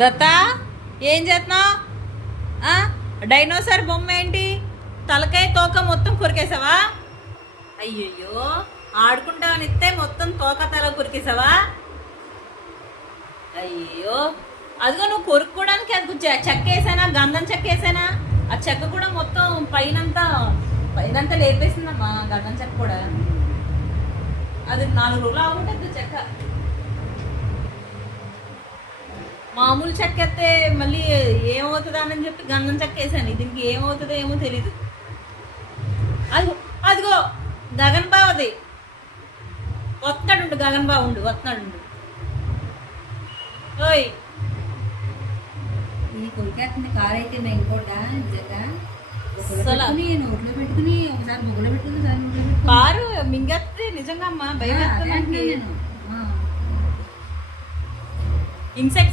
దత్త ఏం చేస్తున్నావు? డైనోసార్ బొమ్మ ఏంటి? తలకాయ తోక మొత్తం కొరికేసావా? అయ్యయ్యో, ఆడుకుంటామని ఇస్తే మొత్తం తోక తల కొరికేసావా? అయ్యో, అదిగో నువ్వు కొరుక్కోవడానికి అది చెక్క వేసానా, గంధం చెక్క వేసానా? ఆ చెక్క కూడా మొత్తం పైనంతా లేపేసిందమ్మా, గంధం చెక్క కూడా. అది 4 రోజులు ఆగుంటుంది చెక్క. మామూలు చెక్క ఎత్తే మళ్ళీ ఏమవుతుందా అని చెప్పి గంధం చెక్క వేసాను. దీనికి ఏమవుతుందో ఏమో తెలీదు. అదిగో గగన్ బావది వస్తున్నాడు, గగన్ బావ వస్తున్నాడు. ఓయ్, ఈ కొలికేస్తుంది కారు అయితే మేము కూడా నిజంగా నోట్లో పెట్టుకుని ఒకసారి ముగ్గులో పెట్టుకుని కారు మింగేస్తే నిజంగా అమ్మా భయం వేస్తుంది. ఇన్సెక్ట్